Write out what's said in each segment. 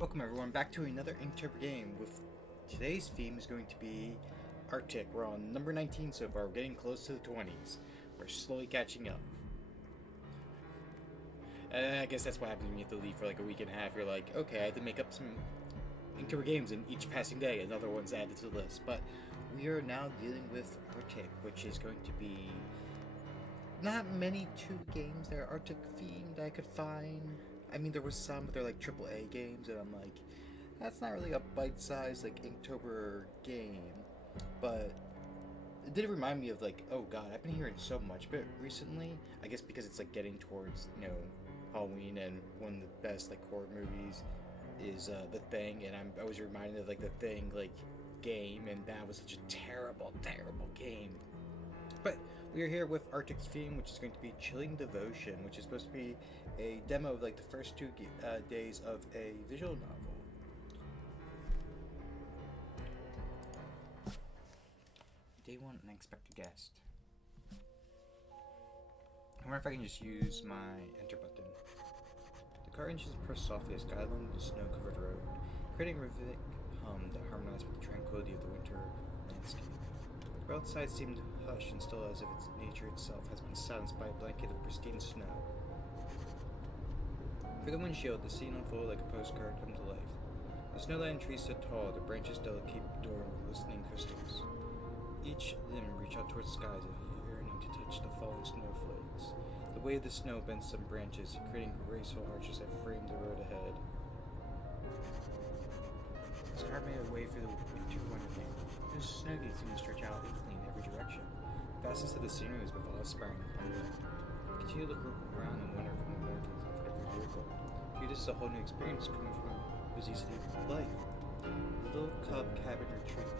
Welcome everyone back to another Inktober game. With today's theme is going to be Artic. We're on number 19 so far. We're getting close to the 20s. We're slowly catching up. And I guess that's what happens when you have to leave for like a week and a half. You're like, okay, I have to make up some Inktober games, and each passing day another one's added to the list. But we are now dealing with Artic, which is going to be not many 2 games that are Artic themed I could find. I mean, there was some, but they're like AAA games, and I'm like, that's not really a bite-sized like Inktober game. But it did remind me of like, oh god, I've been hearing so much about it recently. I guess because it's like getting towards Halloween, and one of the best like horror movies is The Thing, and I was reminded of like The Thing like game, and that was such a terrible game. But we are here with Artic's theme, which is going to be Chilling Devotion, which is supposed to be a demo of like the first 2 days of a visual novel. Day 1, Unexpected Guest. I wonder if I can just use my enter button. The car engines press softly as guide along the snow-covered road, creating a rhythmic hum that harmonized with the tranquility of the winter landscape. The world outside seemed hushed and still, as if its nature itself has been silenced by a blanket of pristine snow. Through the windshield, the scene unfolded like a postcard come to life. The snowland trees stood tall, their branches delicately adorned with glistening crystals. Each limb reached out towards the skies, as if yearning to touch the falling snowflakes. The weight of the snow bent some branches, creating graceful arches that framed the road ahead. The car made a way through the winter wonderland. The snow gates seemed to stretch out infinitely in every direction. The vastness of the scenery was both awe-inspiring and humbling. Continue to look around and wonder from the warmth and comfort of your vehicle. For you, this is a whole new experience coming from a busy city of life. The little cub cabin retreat.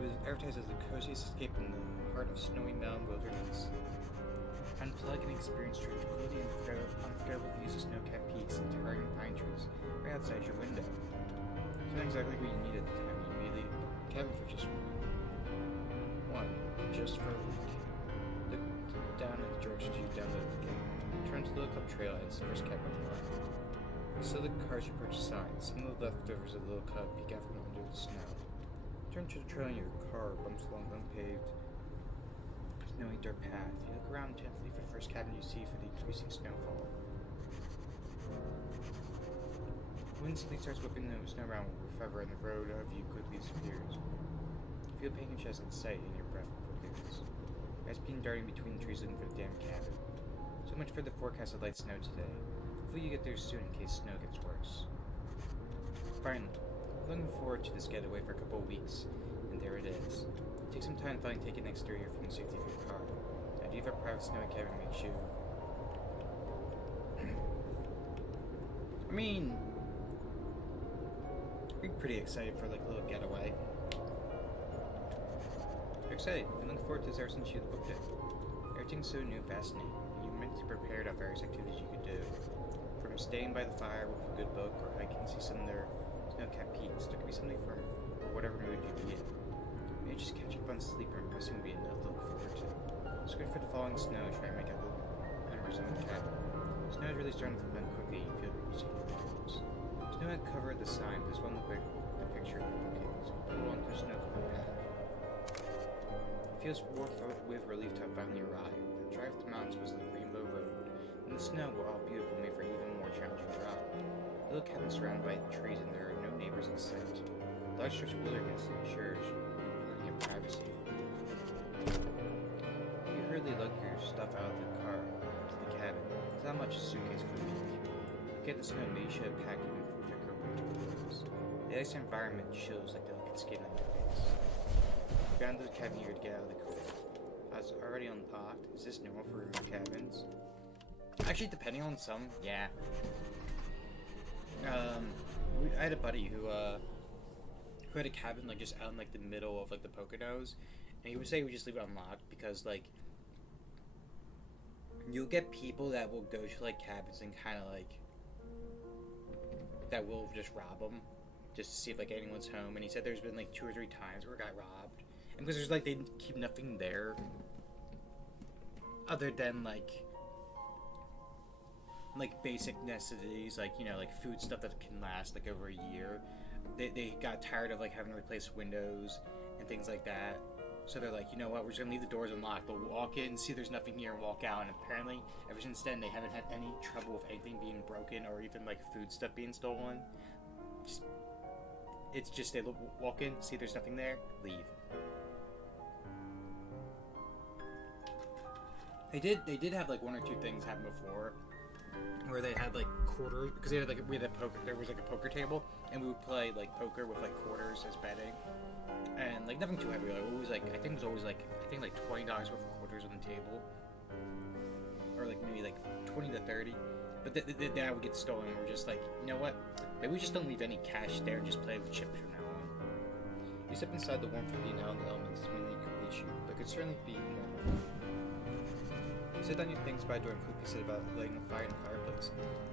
It was advertised as the coziest escape in the heart of snowy mountain wilderness. Unplug and experience tranquility and unforgettable views of snow-capped peaks and towering pine trees right outside your window. It's not exactly what you need at the time. You immediately cabin for just for a week. Look down at the directions you downloaded the game. Turn to the Little Club Trail and it's the first cabin on the left. So the cars you purchase signs. Some of the leftovers of the Little Cub peek out from under the snow. Turn to the trail in your car bumps along the unpaved, snowy dirt path. You look around intently for the first cabin you see for the increasing snowfall. The wind suddenly starts whipping the snow around with feather, and the road of you quickly disappears. You feel pain and chest at sight, and your breath quickens. You guys begin darting between the trees looking for the damn cabin. So much for the forecast of light snow today. Hopefully you get there soon in case snow gets worse. Finally, looking forward to this getaway for a couple of weeks, and there it is. Take some time to finally take an exterior from the safety of your car. The idea of a private snowy cabin makes you... I mean... I'd be pretty excited for like a little getaway. You're excited. I've been looking forward to this ever since you booked it. Everything's so new and fascinating. You're mentally prepared of various activities you could do. From staying by the fire with a good book, or hiking to see some of their snow-capped peaks. There could be something for whatever mood you'd be in. Maybe just catch up on sleep or resting would be enough to look forward to. It's good for the falling snow, try and make out the members of the cabin. Snow is really starting to melt quickly, and you feel rosy clouds. Snow had covered the sign, but this one looked like the picture of the kid, so you pull onto the snow-covered path. It feels with relief to have finally arrived. The drive to the mountains was like Rainbow Road, and the snow, while beautiful, made for an even more challenging ride. The little cabin surrounded by trees, and there are no neighbors in sight. The large stretch of wilderness ensures plenty of privacy. You hurriedly lug your stuff out of the car to the cabin. There's not much a suitcase for the week. Look at the snow, maybe you should have packed in for thicker winter clothes. The ice environment chills like delicate skin on your face. You bound to the cabin here to get out of the cold. It's already unlocked. Is this normal for remote cabins? Actually, depending on some, yeah. I had a buddy who had a cabin like just out in like the middle of like the Poconos, and he would say he would just leave it unlocked because like you'll get people that will go to like cabins and kind of like that will just rob them just to see if like anyone's home. And he said there's been like 2 or 3 times where it got robbed, and because there's like they keep nothing there other than like like basic necessities, like like food stuff that can last like over a year. They got tired of like having to replace windows and things like that. So they're like, you know what, we're just gonna leave the doors unlocked. They'll walk in, see there's nothing here, and walk out. And apparently, ever since then, they haven't had any trouble with anything being broken or even like food stuff being stolen. It's just they walk in, see there's nothing there, leave. They did have like one or two things happen before, where they had like quarters, because they had like we had a poker. There was like a poker table, and we would play like poker with like quarters as betting, and like nothing too heavy. Like always like I think it was always like like $20 worth of quarters on the table, or like maybe like 20 to 30. But that would get stolen. We're just like, you know what? Maybe we just don't leave any cash there and just play with chips from now on. You step inside the warmth of being out in the elements mainly could reach you, but could certainly be more. You sit down your things by a door and quickly set about lighting a fire in the fireplace.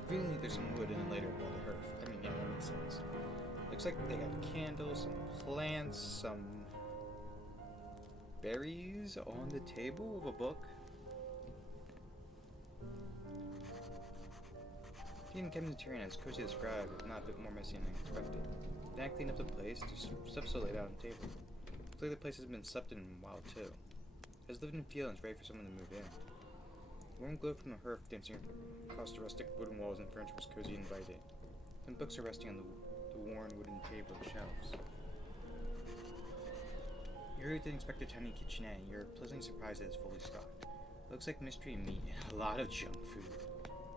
Really, there's some wood and a lighter by the hearth. I mean, yeah, that makes sense. Looks like they have candles, some plants, some berries on the table with a book. Even Kevin's interior is cozy to describe, if not a bit more messy than expected. Then I cleaned up the place, there's stuff still laid out on the table. Looks like the place has been slept in a while too. It has lived in feelings ready for someone to move in. The warm glow from the hearth dancing across the rustic wooden walls and furniture was cozy and inviting. Some books are resting on the worn wooden table and shelves. You really didn't expect a tiny kitchenette, and you're pleasantly surprised that it's fully stocked. It looks like mystery meat and a lot of junk food.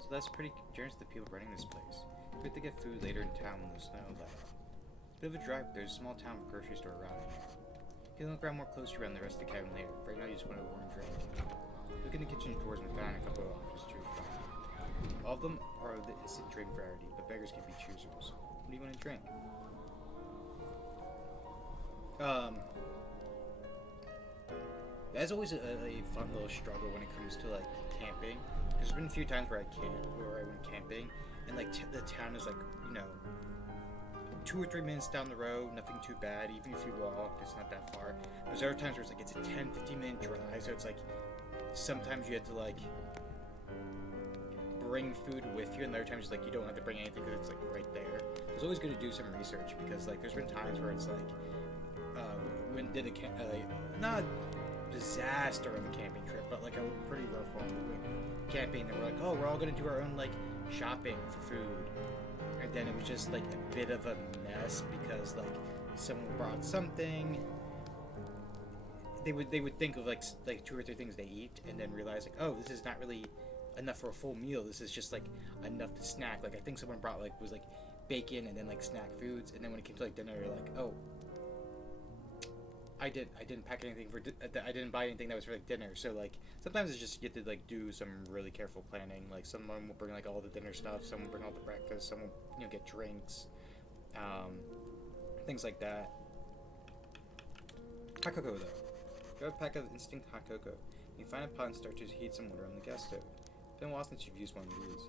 So that's pretty generous to the people running this place. Good to get food later in town when the snow let out. Bit of a drive, but there's a small town grocery store around here. You can look around more closely around the rest of the cabin later. Right now you just want a warm drink. Look in the kitchen drawers and find a couple of offers to try. All of them are of the instant drink variety, but beggars can be choosers. What do you want to drink? That's always a fun little struggle when it comes to like camping. There's been a few times where I went camping, and like the town is like 2 or 3 minutes down the road, nothing too bad. Even if you walk, it's not that far. There's other times where it's like it's a 10-15 minute drive, so it's like sometimes you have to like bring food with you, and other times like you don't have to bring anything because it's like right there. It's always good to do some research because like there's been times where it's like when did a not disaster on the camping trip, but like a pretty rough one. We went camping and we're like, oh, we're all gonna do our own like shopping for food, and then it was just like a bit of a mess because like someone brought something. They would think of like 2 or 3 things they eat and then realize like, oh, this is not really enough for a full meal. This is just like enough to snack. Like I think someone brought like was like bacon and then like snack foods, and then when it came to like dinner, you're like, oh, I didn't pack anything for I didn't buy anything that was for like dinner. So like sometimes it's just you get to like do some really careful planning. Like someone will bring like all the dinner stuff, someone will bring all the breakfast, someone will get drinks, things like that. Hot cocoa though. Grab a pack of instant hot cocoa. You find a pot and start to heat some water on the gas stove. It's been a while since you've used one of these.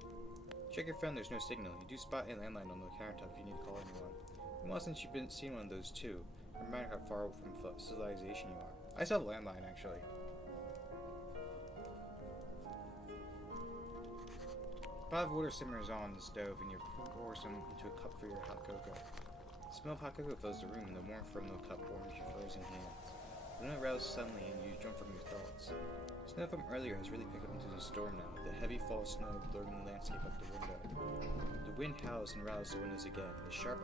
Check your phone, there's no signal. You do spot a landline on the countertop if you need to call anyone. It's been a while since you've seen one of those too. No matter how far from civilization you are. I still have a landline actually. A pot of water simmers on the stove and you pour some into a cup for your hot cocoa. The smell of hot cocoa fills the room and the warmth from the cup warms your frozen hands. The night rouses suddenly and you jump from your thoughts. Snow from earlier has really picked up into the storm now, the heavy fall of snow blurring the landscape up the window. The wind howls and rouses the windows again, and the sharp,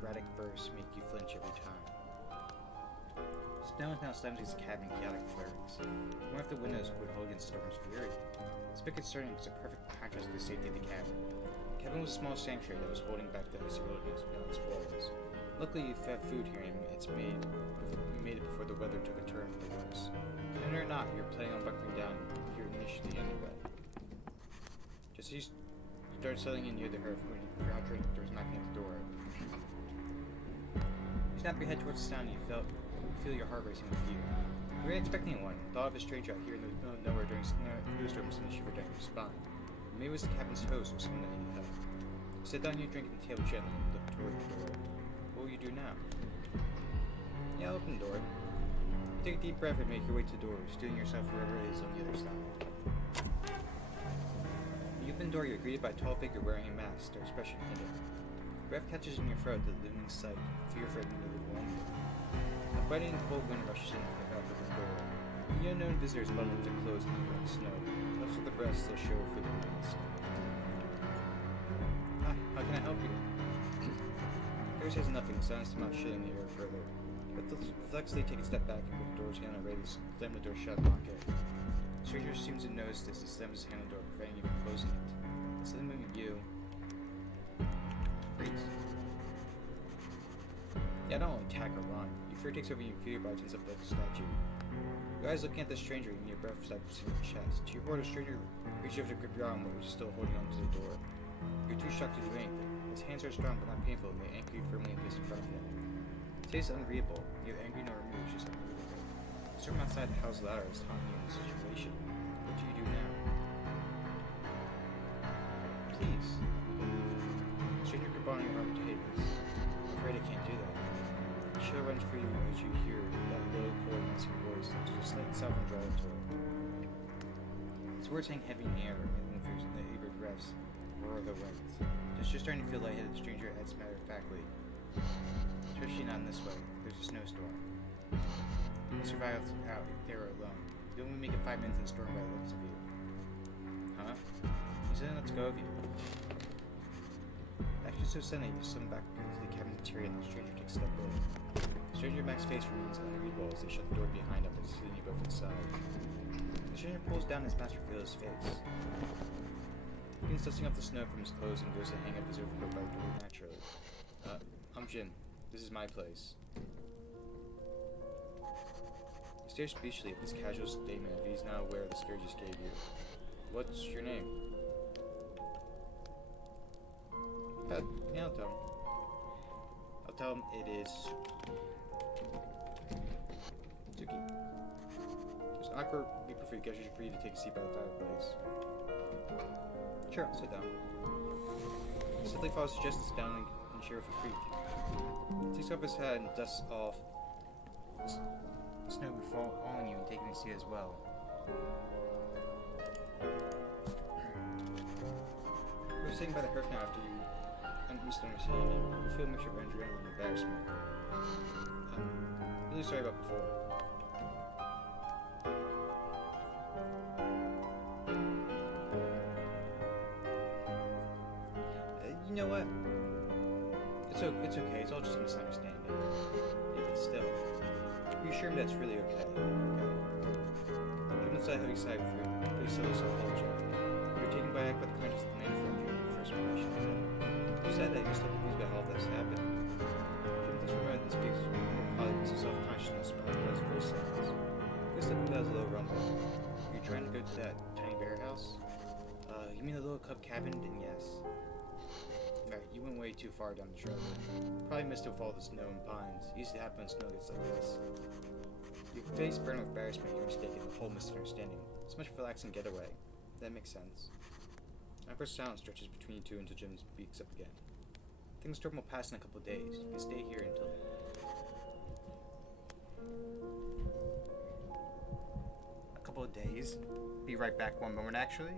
erratic bursts make you flinch every time. Snow now slams against the cabin in chaotic flurries. One of the windows would hold against the storm's fury. It's a bit concerning because it's a perfect contrast to the safety of the cabin. The cabin was a small sanctuary that was holding back the icy wilderness beyond its walls. Luckily, you've had food here and you made it before the weather took a turn for the worse. Whether or not, you're planning on bunkering down here initially anyway. Just as you start settling in near the hearth, when you forgot drink, there was knocking at the door. You snap your head towards the sound and you feel your heart racing with fear. You weren't expecting one. Thought of a stranger out here in the middle of nowhere during a snowstorm sent a shiver down your spine. Maybe it was the cabin's host or someone that needed help. You sit down your drink at the table gently and look toward the door. What will you do now? Yeah, I'll open the door. You take a deep breath and make your way to the door, stealing yourself wherever it is on the other side. When you Step in the door, you're greeted by a tall figure wearing a mask, their expression hidden. Breath catches in your throat, the looming sight, fear frightened a little longer. A biting cold wind rushes in from the back of the door. The unknown visitors bundle up their clothes in the wet snow, left with the rest they'll show for the mask. Hi, how can I help you? Harry says nothing, silence them out shutting the air further. But reflexively take a step back and put the door's hand on ready to slam the door shut and lock it. The stranger seems to notice this and slams his hand on the door, preventing you from closing it. Instead of moving you, freeze. Yeah, don't attack or run. Your fear takes over you and fear by tense up like a statue. Your eyes looking at the stranger, and your breath stops in your chest. To your horror, the stranger reaches over to grip your arm while you're still holding onto the door. You're too shocked to do anything. His hands are strong but not painful, and they anchor you firmly in place in front of him. It tastes unreadable, neither angry nor amused, just unbelievable. The storm outside the house louder is taunting you in the situation. What do you do now? Please. The stranger grip on your arm to hate this. I'm afraid I can't do that. The chill runs through you as you hear that low, cold, menacing voice that just like sovereign drive to it. His words hang heavy in the air, making the eager breaths roar the winds. Just you're starting to feel lightheaded, the stranger adds matter-of-factly. Especially not in this way. There's a snowstorm. You survive out there alone. You only make it 5 minutes in the storm by the looks of you. Huh? He said let's go of you. Actually so sudden you swim back into the cabin's interior and the stranger takes a step in. The stranger Mac's face remains unreadable as they shut the door behind him, but seeing you both inside. The stranger pulls down his mask to reveal his face. He begins dusting off the snow from his clothes and goes to hang up his overcoat by the door naturally. I'm Jin. This is my place. He stares speechlessly at this casual statement if he's not aware of the scare he just gave you. What's your name? Yeah, I'll tell him. I'll tell him it is Suki. There's an awkward beep for you guys for you to take a seat by the fireplace. Sure, I'll sit down. He simply follows suggestions down and chair with a creak. He takes off his hat and dusts off snow before falling you and taking a seat as well. We're sitting by the hearth now after you misunderstanding him. You feel a mixture of adrenaline and embarrassment. Really sorry about before. You know what? It's okay. It's all just a misunderstanding. Yeah, but still, you sure that's really okay? Even inside having side for you, please still apologize. You're taken back by the kindness of the man from you in your first impression. You said that you're still confused about how this happened. Shouldn't this remember this speaks more probably because of self-consciousness about what his voice sounds. This look has a little rumble. You're trying to go to that tiny bear house? You mean the little cub cabin? Then yes. Right, you went way too far down the trail. Probably missed it with all the snow and pines. It used to happen when snow gets like this. Your face burned with embarrassment, you're mistaken, the whole misunderstanding. So much for relaxing getaway. That makes sense. Awkward silence stretches between you two until Jim speaks up again. I think the storm will pass in a couple of days. You can stay here until then. A couple of days? Be right back one moment, actually.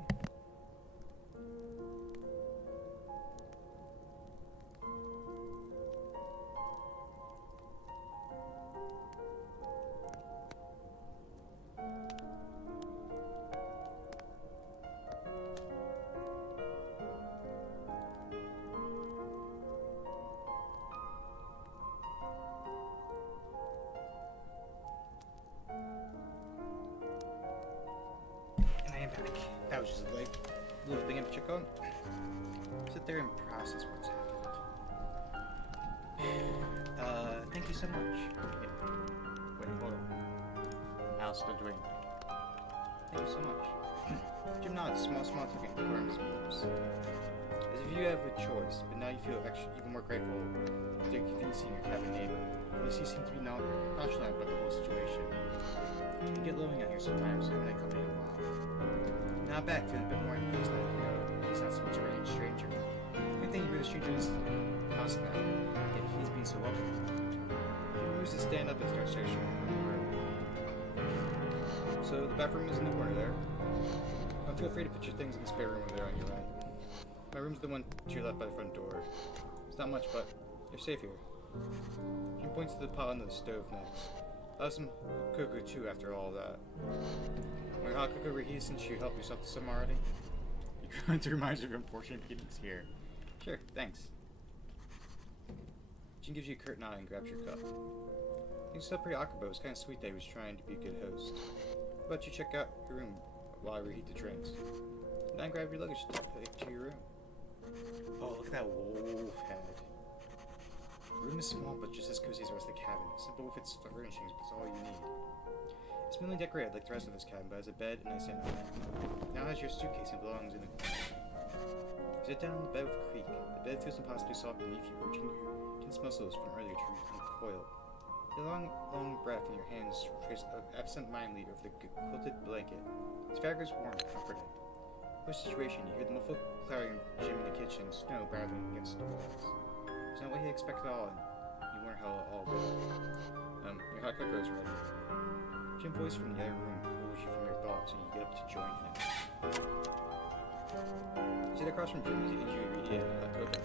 That was just a little thing to check on. Sit there and process what's happened. Thank you so much. Yeah. Wait, hold on. How's still doing? Thank you so much. Jim nods, small token confirms his moves. As if you have a choice, but now you feel even more grateful for the convenience in your cabin neighbor. At least he seems to be nonchalant about the whole situation. You can get lonely out here sometimes, and I come in a while. Now I'm back, feeling a bit more at ease now you know he's not some strange stranger. Good thing you're the stranger in his house now, yet he's been so welcome. He moves to stand up and start searching the room. So the bathroom is in the corner there. Feel free to put your things in the spare room over there on your right. My room's the one to your left by the front door. It's not much, but you're safe here. She points to the pot under the stove next. I'll have some cocoa too after all that. When your hot cocoa reheats, since you helped yourself to some already? You go into reminds you of your unfortunate beginnings here. Sure, thanks. Jean gives you a curt nod and grabs your cup. Things felt pretty awkward, but it was kind of sweet that he was trying to be a good host. How about you check out your room while I reheat the drinks? Then grab your luggage to your room. Oh, look at that wolf head. The room is small, but just as cozy as the rest of the cabin. Simple with its furnishings, but it's all you need. It's mainly decorated like the rest of this cabin, but has a bed and a center. Now it has your suitcase and belongings in the corner. You sit down on the bed with a creak. The bed feels impossibly soft beneath you, urging your tense muscles from earlier to uncoil. A long breath and your hands trace absent-mindedly over the quilted blanket. Its fabric is warm and comforting. In this situation, you hear the muffled clattering gym in the kitchen, snow battling against the walls. It's not what you expect at all, and you wonder how it all goes. Your hot cocoa is ready. Jim's voice from the other room pulls you from your thoughts, and you get up to join him. You sit across from Jim as he injures your hot cocoa.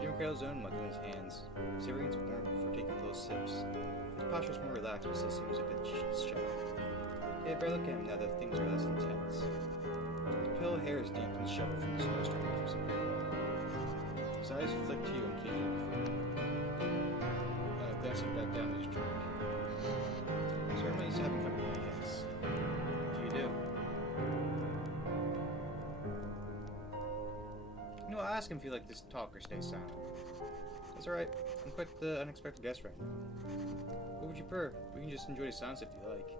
Jim cradles his own mug in his hands, savoring its warmth before taking little sips. His posture is more relaxed, but still seems a bit shy. You have a better look at him now that things are less intense. His pale hair is damp and shuffled from the snowstorm that keeps him pretty low. His eyes flick to you occasionally before glancing back down at his drink. Certainly he's having fun with me, yes. What do you do? You know, I'll ask him if you like this talk or stay silent. That's alright. I'm quite the unexpected guest right now. What would you prefer? We can just enjoy the silence if you like.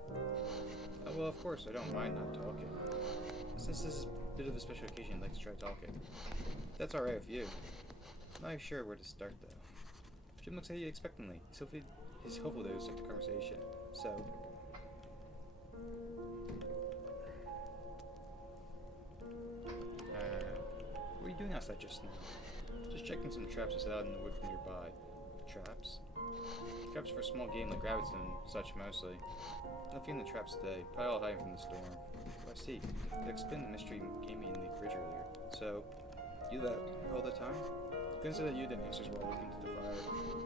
Oh, well, of course, I don't mind not talking. Since this is a bit of a special occasion, I'd like to try talking. If that's alright with you. I'm not sure where to start, though. Jim looks at you expectantly. He's hopeful to start the conversation. So... what are you doing outside just now? Just checking some traps to set out in the wood nearby. Traps? Traps for a small game like rabbits and such mostly. Nothing in the traps today, probably all hiding from the storm. Oh, I see. You explained the mystery game in the fridge earlier. So, you that all the time? Consider that you the answers while looking to the fire.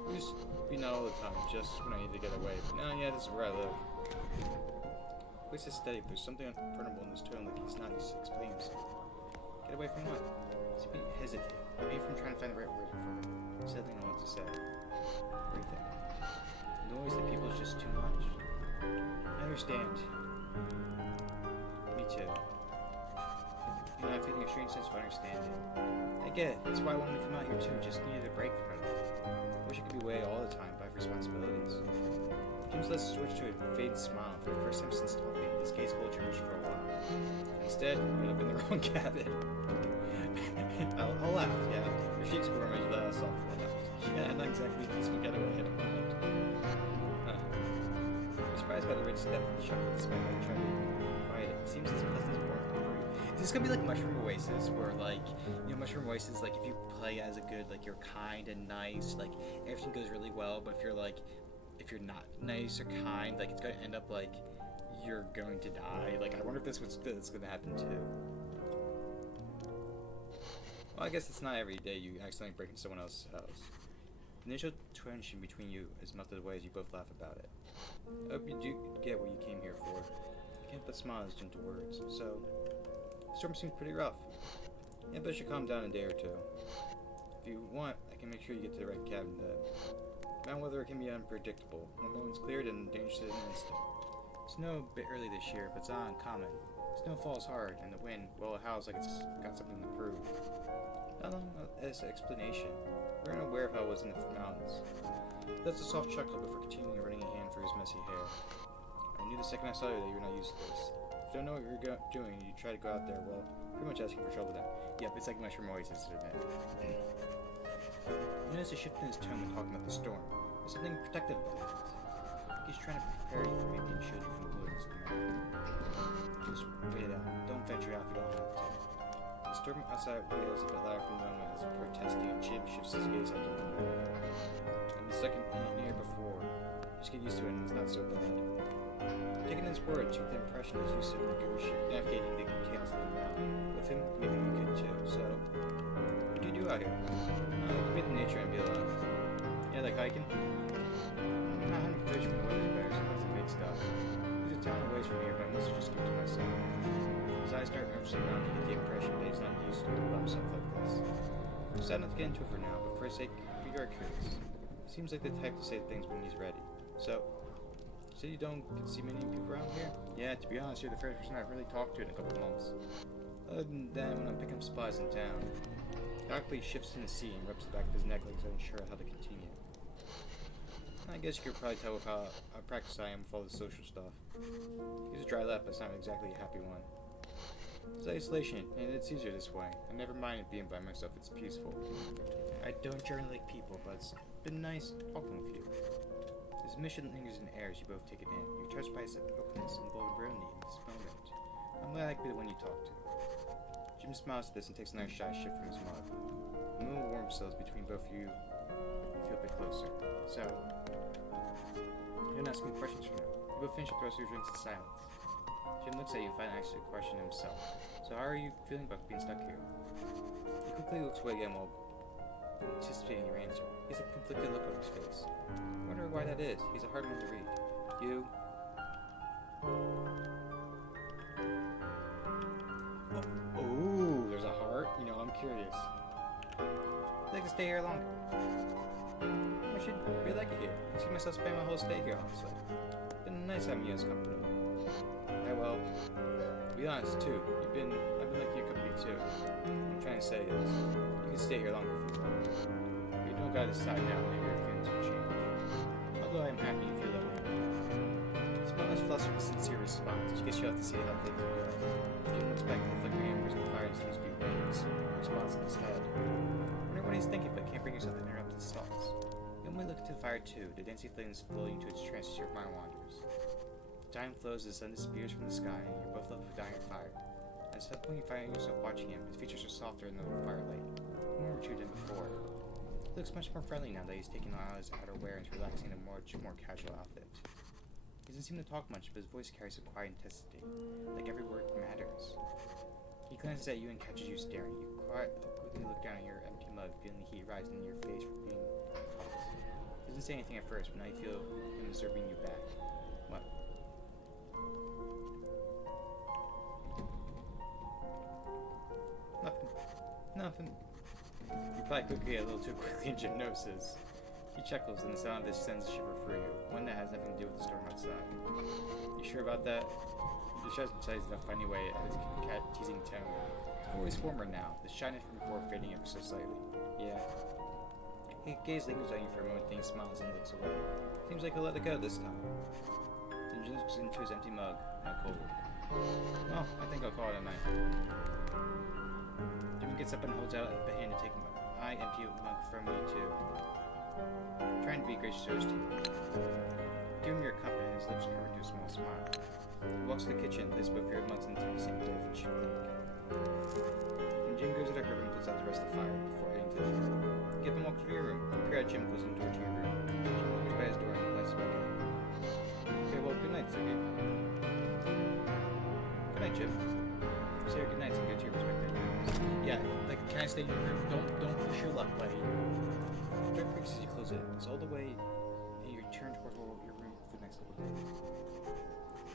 We just be not all the time, just when I need to get away. But no, yeah, this is where I live. The place is steady, but there's something unpardonable in his tone, like he's not used to explaining himself. Get away from what? He's a bit hesitant, maybe from trying to find the right word for it. Something I want to say. Everything. The noise that people is just too much. I understand. Me too. You know, I'm feeling a strange sense of understanding. I get it. That's why I wanted to come out here too. Just needed a break from it. I wish I could be away all the time, but I have responsibilities. Jim's lips switched to a faded smile for the first time since talking his gaze hold church for a while. Instead, we end up in the wrong cabin. I'll laugh, yeah. Your cheeks were my last off laugh. Yeah, not exactly a peaceful getaway, I don't mind. You're surprised by the rich depth of the chuckle despite how trying to be quiet. It seems as pleasant as warm. This is gonna be like Mushroom Oasis, where like, you know, Mushroom Oasis, like if you play as a good, like you're kind and nice, like everything goes really well, but if you're not nice or kind, like it's gonna end up like you're going to die. Like I wonder if that's gonna happen too. Well, I guess it's not every day you accidentally break into someone else's house. The initial tension between you is melted away as you both laugh about it. I hope you do get what you came here for. You can't but smile as gentle words. So, the storm seems pretty rough. Yeah, but it should calm down in a day or two. If you want, I can make sure you get to the right cabin then. Mountain weather can be unpredictable. One moment's cleared and dangerous in an instant. Snow a bit early this year, but it's not uncommon. Snow falls hard, and the wind, well, it howls like it's got something to prove. Not long as an explanation. We're unaware of how it was in the mountains. That's a soft chuckle before continuing running a hand through his messy hair. I knew the second I saw you that you were not used to this. If you don't know what you're doing and you try to go out there, well, pretty much asking for trouble then. Yep, it's like Mushroom Oasis, isn't it? You notice a shift in his tone when talking about the storm. There's something protective about it. He's trying to prepare you for maybe being shielded from the blues tomorrow. Just wait it out. Don't venture out if you don't have to. The storm outside wails a bit louder from the moment as if protesting, and Jim shifts his gaze out the window. And the second near before. Just get used to it and it's not so bad. You Taking his words, you get the impression he's used to navigating the chaos of the now. With him, maybe you could too. So, what do you do out here? Be in nature and be alive. Yeah, like hiking? Not hunting fish when the weather's better, sometimes I make stuff. There's a town away from here, but I mostly just keep to myself. His eyes start nervously around, you get the impression that he's not used to about stuff like this. Decide not to get into it for now, but for his sake, you are curious. Seems like the type to say things when he's ready. So you don't get to see many people around here? Yeah, to be honest, you're the first person I've really talked to in a couple months. Other than that, when I'm picking up supplies in town, Dockley shifts in the sea and rubs the back of his neck like he's unsure how to continue. I guess you could probably tell with how practiced I am with all the social stuff. He's a dry laugh, but it's not exactly a happy one. It's isolation, and it's easier this way. I never minded being by myself, it's peaceful. I don't generally like people, but it's been nice talking with you. His mission lingers in the air as you both take it in. You're touched by his openness and vulnerability in this moment. I'm glad I could be the one you talk to. Jim smiles at this and takes another shy shift from his mug. The moon warms cells between both of you. Feel a bit closer. So, you're not asking questions for now. You both finish up the rest of your drinks in silence. Jim looks at you and finally asks you a question himself. So how are you feeling about being stuck here? He quickly looks away again while anticipating your answer. He has a conflicted look on his face. I wonder why that is. He's a hard one to read. You... Oh, there's a heart? You know, I'm curious. I'd like to stay here longer. I should really like it here. I see myself spending my whole stay here, honestly. It's been nice having you as company. Yeah, well, to be honest, too, I've been liking your company, too. What I'm trying to say is, you can stay here longer if you want. But you don't gotta decide now, maybe your feelings will change. Although I'm happy you feel that way. It's not much flustered with sincere response. I guess you'll have to see how things will go. Jim looks back at the flickering embers and fire seems to be weighing his response in his head. I wonder what he's thinking, but can't bring yourself to interrupt his thoughts. You only look into the fire, too, the dancing flames floating to its trance as your mind wanders. Time flows as the sun disappears from the sky, and you're both left with dying fire. At some point, you find yourself watching him. His features are softer in the firelight, more mature than before. He looks much more friendly now that he's taken out his outer wear and is relaxing in a much more casual outfit. He doesn't seem to talk much, but his voice carries a quiet intensity, like every word matters. He glances at you and catches you staring. You quickly look down at your empty mug, feeling the heat rising in your face from being hot. He doesn't say anything at first, but now you feel him observing you back. What? Nothing. You probably quickly a little too quickly in Jim notices. He chuckles and the sound of this sends a shiver through you, one that has nothing to do with the storm outside. You sure about that? He tries to say in a funny way at his cat teasing tone. It's always warmer now, the shyness from before fading ever so slightly. Yeah. His gaze lingers on you for a moment, then he smiles and looks away. Seems like he'll let it go this time. Then Jim looks into his empty mug, now cold. Well, I think I'll call it a night. Jim gets up and holds out a hand to take my empty mug from me too. Trying to be gracious to you. Give him your cup and his lips curve into a small smile. He walks to the kitchen and places both your mugs in the tiny sink bowl for chip clink. And Jim goes at her room and puts out the rest of the fire before heading to the door. Give him walk to your room. You hear Jim closing the door to your room. Jim lingers by his door and glances back at him. Okay, well, good night, Ziggy. Good night, Jim. Say your good nights and go to your respective rooms. Yeah, like, can I stay in your room? Don't push your luck, buddy. The door creaks as you close it. It's all the way, and you return toward your room for the next couple of days.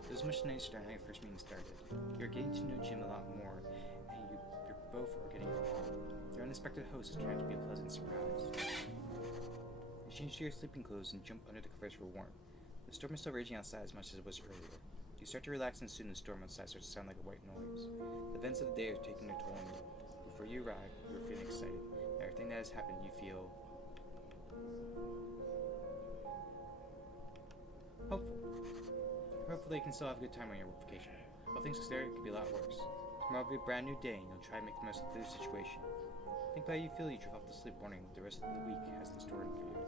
It was much nicer than how your first meeting started. You're getting to know Jim a lot more, and you're both are getting along. Your unexpected host is trying to be a pleasant surprise. You change to your sleeping clothes and jump under the covers for warmth. The storm is still raging outside as much as it was earlier. You start to relax and soon the storm outside starts to sound like a white noise. The events of the day are taking their toll on you. Before you arrive, you are feeling excited. Everything that has happened, you feel hopeful. Hopefully you can still have a good time on your vacation. While things considered, it could be a lot worse. Tomorrow will be a brand new day and you'll try to make the most of the situation. Think about how you feel you drift off to sleep wondering what the rest of the week has in store for you.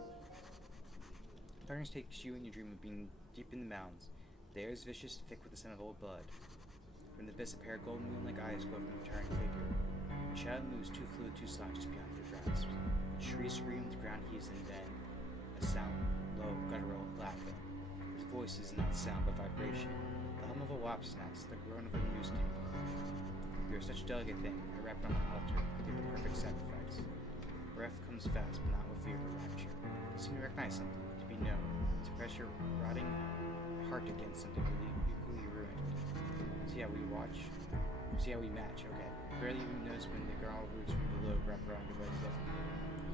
Darkness takes you in your dream of being deep in the mountains. The air is vicious, thick with the scent of old blood. From the abyss, a pair of golden moon-like eyes glow from the retiring figure. The shadow moves too fluid, too slight, just beyond your grasp. The tree screams, the ground heaves, and then a sound, low, guttural, laughing. His voice is not sound but vibration. hum of a wop snacks, the groan of a news cable. You're such a delicate thing. I wrap it on the altar. You're the perfect sacrifice. Breath comes fast, but not with fear but rapture. You seem to recognize something, to be known, to press your rotting heart against something really equally ruined. See how we watch? See how we match, okay. Barely even notice when the growl roots from below wrap around your legs up.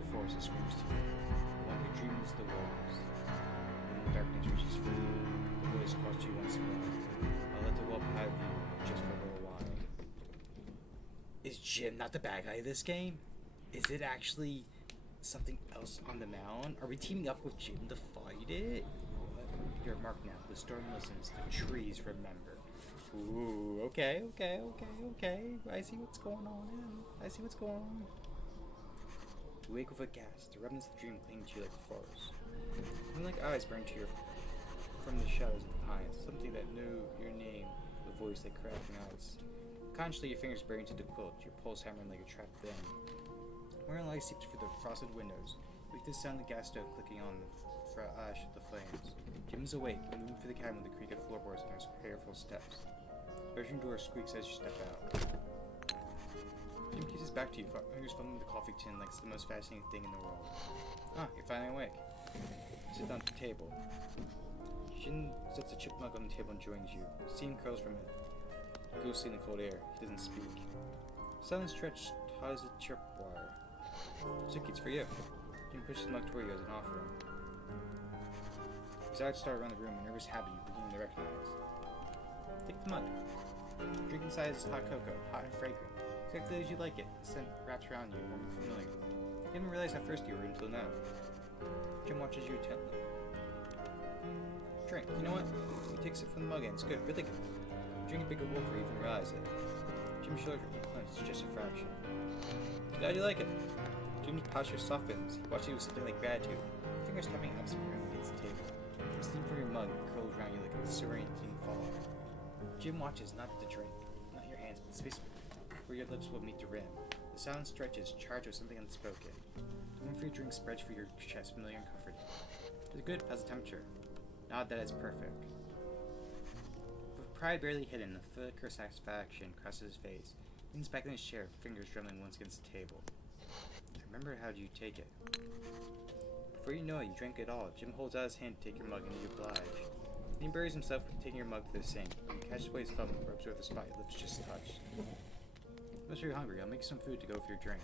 The forest that screams to you. The one who dreams the wolves. And the darkness reaches for you. The voice calls to you once more. I'll let the wolf have you just for a little while. Is Jim not the bad guy of this game? Is it actually something else on the mound? Are we teaming up with Jim to fight it? You're marked now. The storm listens. The trees remember. Ooh, okay. I see what's going on. You wake with a gasp. The remnants of the dream cling to you like a forest. Something like eyes burn to you from the shadows of the pines. Something that knew your name. The voice like cracking eyes. Consciously, your fingers bury into the quilt. Your pulse hammering like a trapped thing. Morning light seeps through the frosted windows. With the sound of the gas stove clicking on the ash of the flames. Jim is awake, moving through the cabin with the creak of floorboards and his careful steps. The bedroom door squeaks as you step out. Jim keeps his back to you, fingers fumbling the coffee tin like it's the most fascinating thing in the world. Ah, you're finally awake. You sit down at the table. Jim sets a chip mug on the table and joins you. Steam curls from it. Ghostly in the cold air. He doesn't speak. Silent stretch hot as a chirp wire. Suki, it's for you. Jim pushes the mug toward you as an offering. His eyes start around the room, a nervous habit you beginning to recognize. Take the mug. Drink inside is hot cocoa, hot and fragrant. Exactly as you like it. The scent wraps around you, warm and familiar. You didn't realize how thirsty you were until now. Jim watches you intently. Drink. You know what? He takes it from the mug and it's good, really good. Drink a bigger wolf or even realize it. Jim's shoulders are clenched, just a fraction. Glad you like it. Jim's posture softens. He watches you with something like gratitude. Fingers tapping absent room against the table. The steam from your mug curls around you like a serene fall. Jim watches not the drink, not your hands, but the space where your lips will meet the rim. The silence stretches, charged with something unspoken. The room for your drink spreads for your chest, familiar and comforting. It's good, how's the temperature? Not that it's perfect. With pride barely hidden, a flicker of satisfaction crosses his face. He leans back in his chair, fingers drumming once against the table. I remember how you take it. Before you know it, you drink it all. Jim holds out his hand to take your mug and you oblige. Then he buries himself taking your mug to the sink. He catches away his thumb and rubs over the spot your lips just touched. Unless you're hungry, I'll make some food to go for your drink.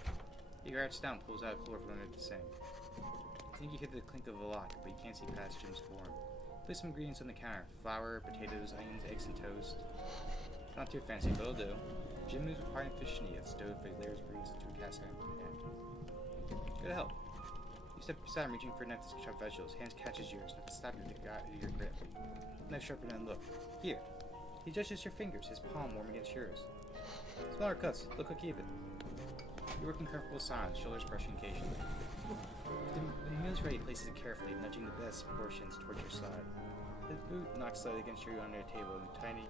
He grabs down and pulls out a cooler from under the sink. I think you hear the clink of a lock, but you can't see past Jim's form. Place some ingredients on the counter. Flour, potatoes, onions, eggs, and toast. Not too fancy, but it'll do. Jim moves with hard and efficiently at the stove, but he layers greens into a cast iron pan. Good to help. You step beside him, reaching for a knife to chop vegetables. Hands catches yours, enough to stab you to get out of your grip. Knife sharper than look. Here. He adjusts your fingers, his palm warm against yours. Smaller cuts. Look quick even. You work in comfortable silence, shoulders brushing occasionally. When the meal's ready, he places it carefully, nudging the best portions towards your side. His boot knocks slightly against your under the table with a tiny,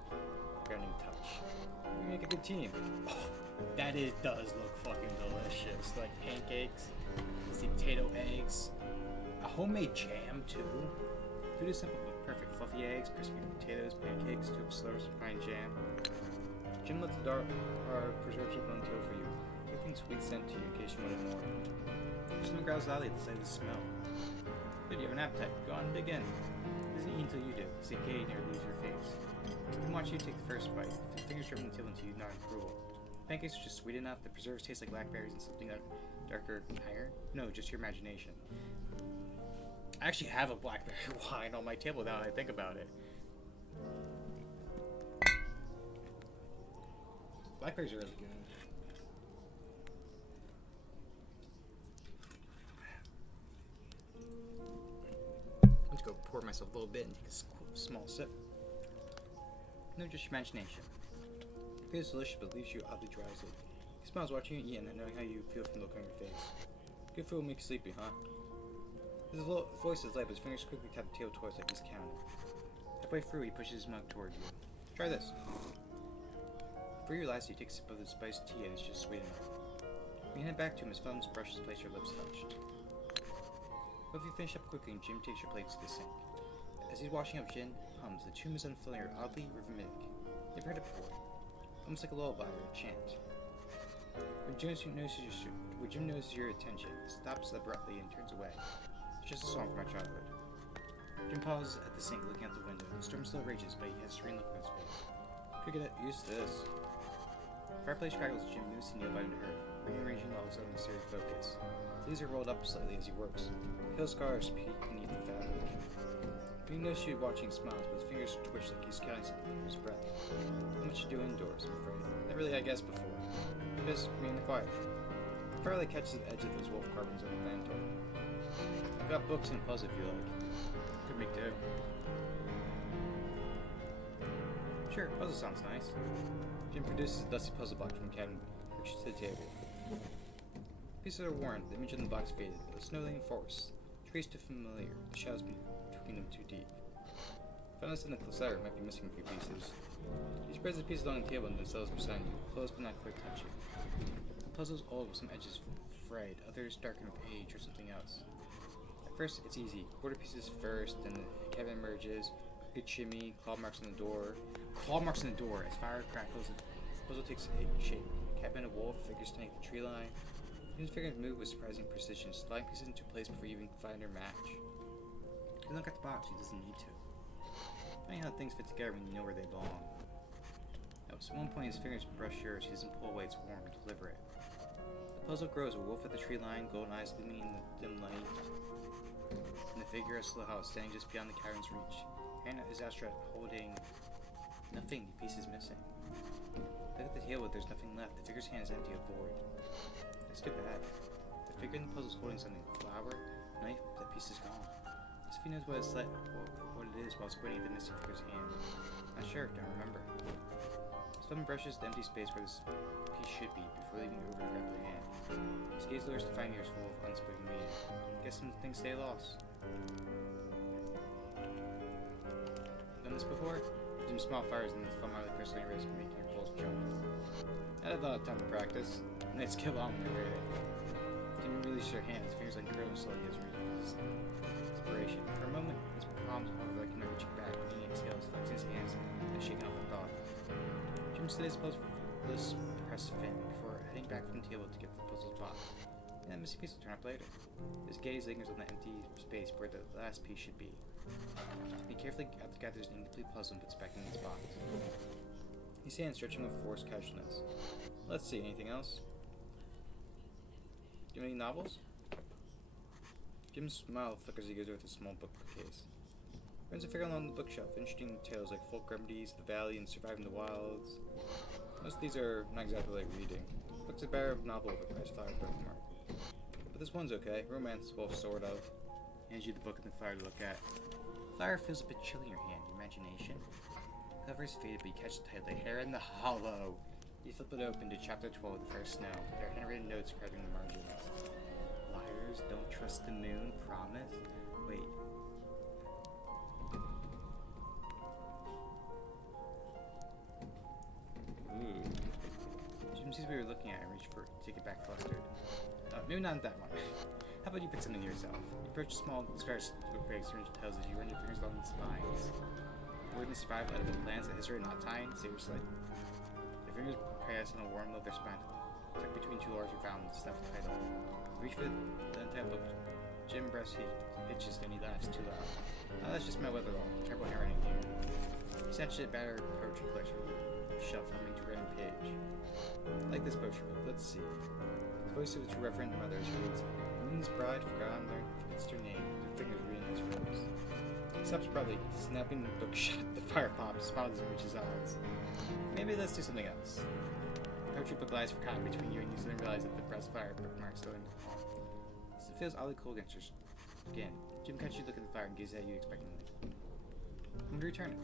grounding touch. We make a good team. Oh, that does look fucking delicious. Like pancakes, see potato eggs, a homemade jam too. Food is simple but perfect. Fluffy eggs, crispy potatoes, pancakes, tube slurs, fine jam. Jim lets the dark preserves up on the table for you. Everything sweet scent to you in case you wanted more. Someone growls loudly at the sight of the smell. Good, you have an appetite. Go on and dig in. He doesn't eat until you do. His gay near leaves your face. He wants you to take the first bite. His fingers dripping the table until you nod approval. Pancakes are just sweet enough. The preserves taste like blackberries and something darker higher. No, just your imagination. I actually have a blackberry wine on my table now that I think about it. Blackberries are really good. I'm just go pour myself a little bit and take a small sip. No, just your imagination. It is delicious, but leaves you oddly drowsy. He smiles watching you eat and knowing how you feel from the look on your face. Good food will make you sleepy, huh? His voice is light, but his fingers quickly tap the table twice like he's counting. Halfway through, he pushes his mug toward you. Try this. Before you realize, you take a sip of the spiced tea and it's just sweet enough. When you hand it back to him, his thumbs brush the place your lips touched. Both of you finish up quickly and Jim takes your plates to the sink. As he's washing up, Jin hums. The tune is unfamiliar, oddly rhythmic. You've heard it before. Almost like a lullaby or a chant. When Jim notices your attention, he stops abruptly and turns away. It's just a song from my childhood. Jim pauses at the sink, looking out the window. The storm still rages, but he has a serene look on his face. Could get used to this. The fireplace crackles. Jim moves to kneel by and hurt, rearranging logs on a serious focus. His sleeves are rolled up slightly as he works. Pale scars peek beneath the fabric. You notice you watching smiles, but his fingers twitch like he's counting something under his breath. Not much to do indoors, I'm afraid. Not really, I guess, before. Just me in the quiet. The firelight catches the edge of those wolf carvings on the mantel. I've got books and puzzles if you like. Could make do. Sure, puzzle sounds nice. Jim produces a dusty puzzle box from the cabinet and reaches to the table. Pieces are worn, the image on the box faded. The snow-laden forest. Trees too familiar, the shadows between them too deep. Found this in the cluster, might be missing a few pieces. He spreads the pieces along the table and then settles beside you, close but not quite touching. The puzzle's old with some edges frayed, others darkened with age or something else. At first, it's easy. Quarter pieces first, then the cabin emerges. Good shimmy, claw marks on the door. Claw marks on the door as fire crackles. The puzzle takes a shape. Cabin, a wolf, figures standing at the tree line. His fingers move with surprising precision, sliding pieces into place before you even find their match. He doesn't look at the box, he doesn't need to. Funny how things fit together when you know where they belong. At one point, his fingers brush yours. He doesn't pull away, it's warm and deliberate. The puzzle grows. A wolf at the tree line, golden eyes gleaming in the dim light. And the figure of slow house standing just beyond the cabin's reach. Hand is outstretched, holding nothing. The piece is missing. Look at the table, there's nothing left. The figure's hand is empty of void. That's too bad. The figure in the puzzle is holding something. Flower, knife, that piece is gone. As if he knows what it is while squinting at the missing figure's hand. Not sure, don't remember. Someone brushes the empty space where this piece should be before leaving it over the grappling hand. His gaze lowers to find ears full of unspoken meaning. Guess some things stay lost. Done this before? Jim's smile fires and the thumb out of the crystalline wrist, making your pulse jump. I had a lot of time to practice. Nights kill on when you're ready. Jim releases your hand, his fingers like curling slowly as inspiration. For a moment, his palms hover like another cheek back, and he exhales, flexing his hands and shaking off a thought. Jim stays close for this press fin before heading back from the table to get the puzzle's box. And that missing piece will turn up later. His gaze lingers on the empty space where the last piece should be. He carefully gathers an incomplete puzzle and puts it back in its box. He stands stretching with forced casualness. Let's see, anything else? Do you have any novels? Jim's smile flickers as he goes over to the small bookcase. Runs a figure along the bookshelf, interesting tales like folk remedies, the valley, and surviving the wilds. Most of these are not exactly like reading. Book's a bare novel with a price fire bookmark. But this one's okay. Romance, well, sort of. Hands you the book and the flower to look at. The flower feels a bit chill in your hand. Your imagination. The cover is faded, but you catch it tightly. Hair in the hollow. You flip it open to chapter 12, The First Snow. There are handwritten notes carving the margins. Liars, don't trust the moon, promise. Wait. Ooh. Jim sees what you're looking at and reach for it, take it back flustered. Maybe not that one. How about you pick something yourself? You approach a small, square breaks and tells as you run your fingers along the spines. Word and survive edible plants that history are not tying, seriously. Your fingers press on a warm leather spine, tucked between two larger fountains, stuffed title. Reach for the entire book. Jim breaths hitches and he laughs too loud. Oh, that's just my weather law. Terrible handwriting here. He snatched a battered poetry collection from the shelf, humming to random page. I like this poetry book. Let's see. The voice of its reverend mother reads, Moon's bride forgotten forgets her name, her fingers reading his rose. He stops abruptly, snapping the book shut. The fire pops, smiles and reaches eyes. Maybe let's do something else. The poetry book lies forgotten between you and you suddenly realize that the pressed fire bookmark still in your palm. It feels oddly cold against your skin. Jim catches you look at the fire and gazes at you expectantly. I'm going to return it.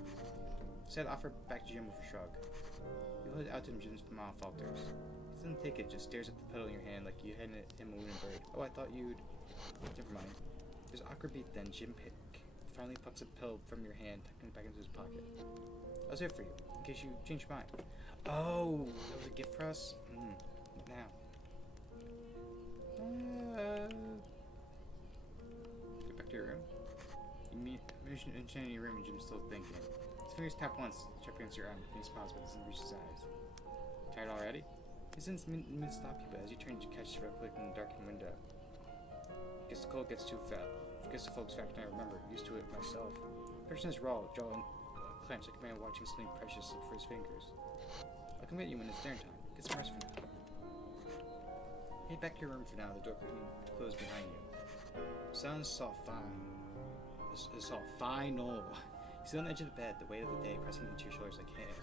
Said offer back to Jim with a shrug. You hold it out to him. Jim's mouth falters. He doesn't take it, just stares at the petal in your hand like you handed him a wounded bird. Oh, I thought you'd... Never mind. There's an awkward beat then. Jim finally plucks a pill from your hand, tucking it back into his pocket. I was here for you, in case you change your mind. Oh, that was a gift for us? What now? Get back to your room. You Entering your room and Jim's still thinking. His fingers tap once, check against your arm, and he smiles but doesn't reach his eyes. Tired already? He doesn't mean to stop you, but as you turn, you catch the red flick in the darkened window. Guess the cold gets too fat. Guess the folks fact I remember. Used to it myself. Person is raw, jaw clenched like a man watching something precious slip for his fingers. I'll come at you when it's dinner time. Get some rest for now. Head back to your room for now, the door closed behind you. Sounds soft, fine. Soft, final. You sit on the edge of the bed, the weight of the day pressing into your shoulders like hair.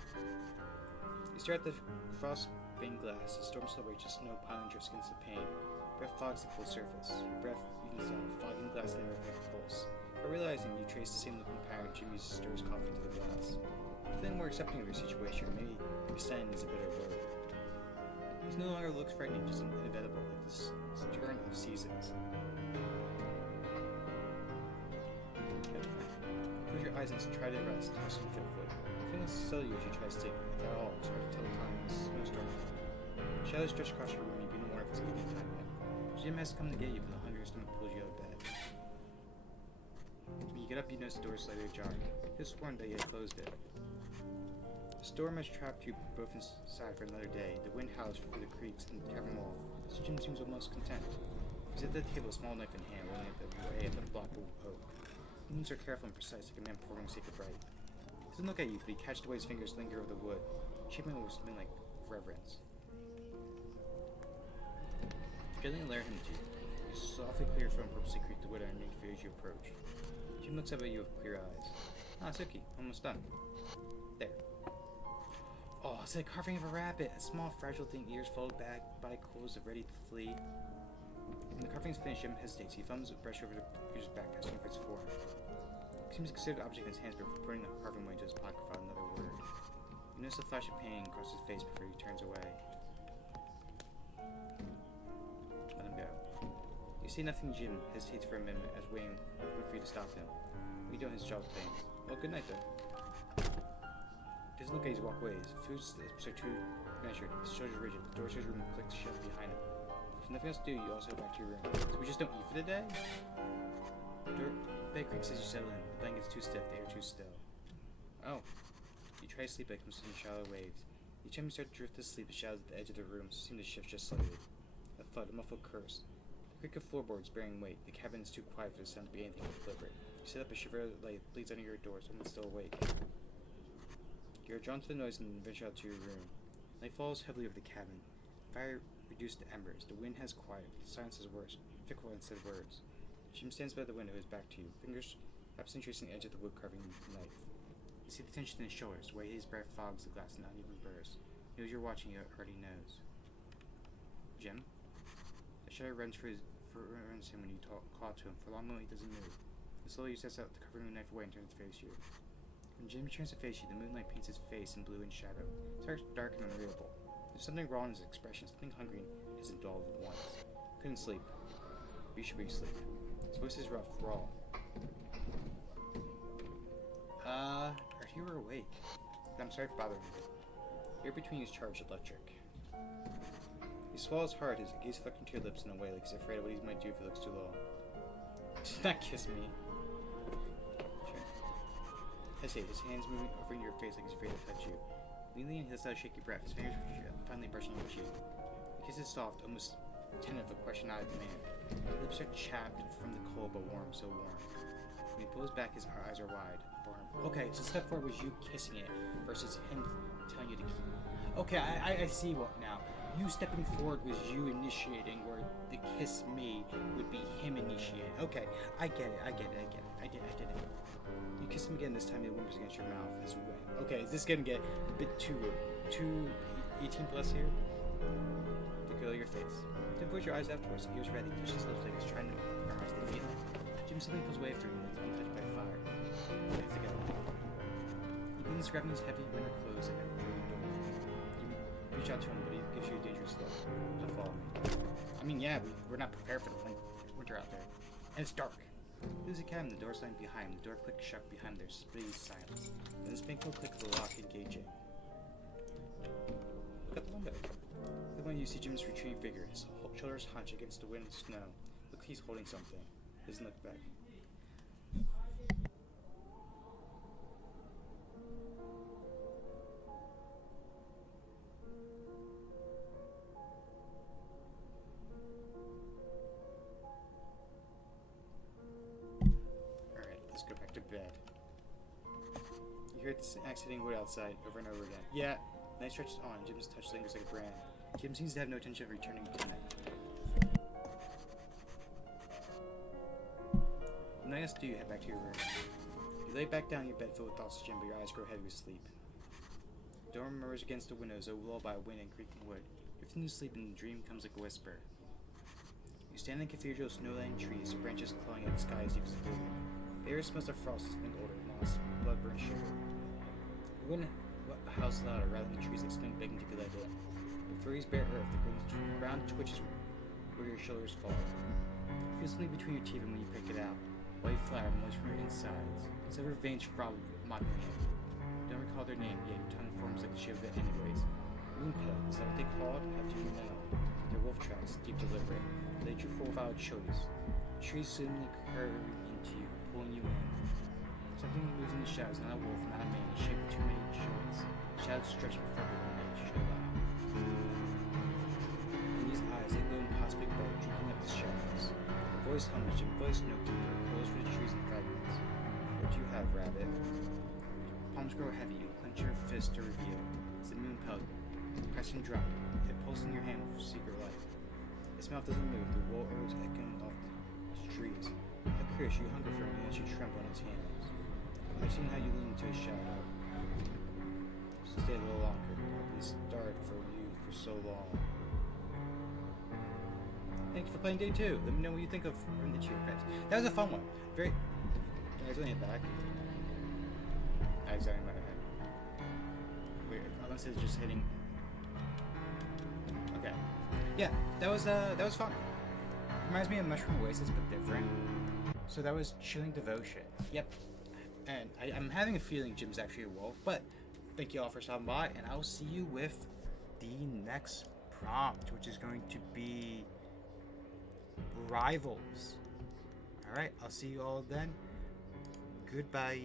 You stare at the frost-stained glass, the storm still rages, snow piling drifts against the pane. Breath fogs the full surface. Your breath evens out, fogging glass never pulse. But realizing you trace the same looking pattern, Jimmy stirs coffee to the glass. Feeling more accepting of your situation, maybe resent is a better word. This no longer looks frightening, just inevitable, like this turn of seasons. Close your eyes and try to rest, tossing fitfully. Feeling still you as you try to sleep. If at all, it's hard to tell the time in this snowstorm. Shadows stretch across your room, you've been warned if it's evening time yet. Jim has come to get you, but the hunger stomach pulls you out of bed. When you get up, you notice the door slightly ajar. You could have sworn that you had closed it. The storm has trapped you both inside for another day. The wind howls through the creaks and the cavern wall. So Jim seems almost content. He's at the table, a small knife in hand, rolling it away at the block of oak. His moves are careful and precise, like a man pouring sacred rite. He doesn't look at you, but he catches the way his fingers linger over the wood, shaping it with something like reverence. Gently alert him to you. You softly clear your throat and purposely creak the wood underneath you as you approach. Jim looks up at you with clear eyes. Ah, Suki, almost done. There. Oh, it's like carving of a rabbit. A small, fragile thing, ears folded back, body closed, ready to flee. When the carving is finished, Jim hesitates. He thumbs a brush over the creature's back, asking for its form. He seems to consider the object in his hands before putting the carving away into his pocket without another word. You notice a flash of pain across his face before he turns away. Let him go. You see nothing. Jim hesitates for a minute as waiting for you to stop him. You don't, his jaw clings. Well, good night, though. Doesn't look at his walk away. His footsteps are too measured. His shoulders rigid. The door to his room clicks shut behind him. If nothing else to do, you also go back to your room. So we just don't eat for the day? The bed creaks as you settle in. The blanket's too stiff, the air too still. Oh. You try to sleep, but it comes in shallow waves. Each time you start to drift to sleep, the shadows at the edge of the room seem to shift just slightly. A thud, a muffled curse. The creak of floorboards bearing weight. The cabin is too quiet for the sound to be anything but deliberate. You sit up, a shiver of light bleeds under your door. Someone's still awake. You are drawn to the noise and venture out to your room. Night falls heavily over the cabin. Fire reduced to embers. The wind has quieted. The silence is worse, fickle instead of words. Jim stands by the window, his back to you, fingers absent tracing the edge of the wood carving knife. You see the tension in his shoulders, the way his breath fogs the glass in uneven bursts. He knows you're watching, he already knows. Jim? A shudder runs him when you call to him. For a long moment he doesn't move. Then slowly he sets out the covering knife away and turns to face you. When Jim turns to face you, the moonlight paints his face in blue and shadow. His heart's dark and unreadable. There's something wrong in his expression, something hungry isn't dulled at once. Couldn't sleep. You should be asleep. His voice is rough, raw. Are you awake? I'm sorry for bothering you. Air between you is charged electric. He swallows hard, his gaze flicking to your lips in a way like he's afraid of what he might do if he looks too low. Do not kiss me. Sure. Hesitate, his hands moving over your face like he's afraid to touch you. Leaning in, he lets out a shaky breath, his fingers finally brushing your cheek. The kiss is soft, almost tentative, a question not a command. His lips are chapped from the cold, but warm, so warm. When he pulls back, his eyes are wide. Warm. Okay, so step forward was you kissing it versus him telling you to keep it. Okay, I see what now. You stepping forward was you initiating, where the kiss me would be him initiating. Okay, I get it. I did it. You kiss him again, this time he whimpers against your mouth. His wet. Okay, is this gonna get a bit too 18 plus here? To curl your face. Then put your eyes afterwards, ears ready, touch his lips like he's trying to memorize the feeling. Jim suddenly pulls away from you like he's untouched by fire. They have to go. He begins grabbing his heavy winter clothes and everything door. You reach out to him, but he gives you a dangerous look. Don't follow me. I mean, yeah, we're not prepared for the winter out there. And it's dark. There's a cabin, the door slammed behind him. The door clicked shut behind their spitty silence. Then the painful click of the lock engaging. Look out the window. The window you see Jim's retreating figure, his shoulders hunch against the wind and snow. Look, he's holding something. He doesn't look back. bed. You hear the accenting wood outside over and over again. Yeah. Night stretches on. Jim's touch lingers like a brand. Jim seems to have no intention of returning tonight. When I ask, do you head back to your room? You lay back down in your bed filled with thoughts of Jim, but your eyes grow heavy with sleep. The door murmurs against the windows, a lull by wind and creaking wood. Drifting to sleep, and the dream comes like a whisper. You stand in cathedral snow-laden trees, your branches clawing at the sky as deep as a building. The air smells of frost, something older, moss, blood-burned sugar. The wind howls louder, rattling the trees like something begging to be let in. Before his bare earth, the ground twitches where your shoulders fall. You feel something between your teeth when you pick it out. White flour moist from your insides. Severed veins throb mocking you. You don't recall their name, yet your tongue forms like the shape of it anyways. Moonpale, is that what they called? How do you know? They're wolf tracks, deep deliberate. They drew for without choice. The trees suddenly curve into you, pulling you in. Something moves in the shadows, not a wolf, not a man, a shape of too many joints. Shadows stretching further than they should allow. In these eyes, they glow impossibly bright, drinking up the shadows. The voice hums, your voice no deeper, close for the trees and fragments. What do you have, rabbit? Palms grow heavy, you clench your fist to reveal. It's the moon pelt, pressing drum, it pulsing your hand with secret life. Its mouth doesn't move, the wool arrows echoing off the trees. How curious, you hunger for me as you tremble in his hands. I've seen how you lean into his shadow. Stay a little longer. I've been starved for you for so long. Thanks for playing day 2. Let me know what you think of Run the Cheer Fest. That was a fun one. Very. Can I really hit back? I exactly my head. Weird. Unless it's just hitting. Okay. Yeah, that was fun. Reminds me of Mushroom Oasis, but different. So that was Chilling Devotion. Yep. And I'm having a feeling Jim's actually a wolf, but thank you all for stopping by, and I will see you with the next prompt, which is going to be Rivals. Alright, I'll see you all then. Goodbye.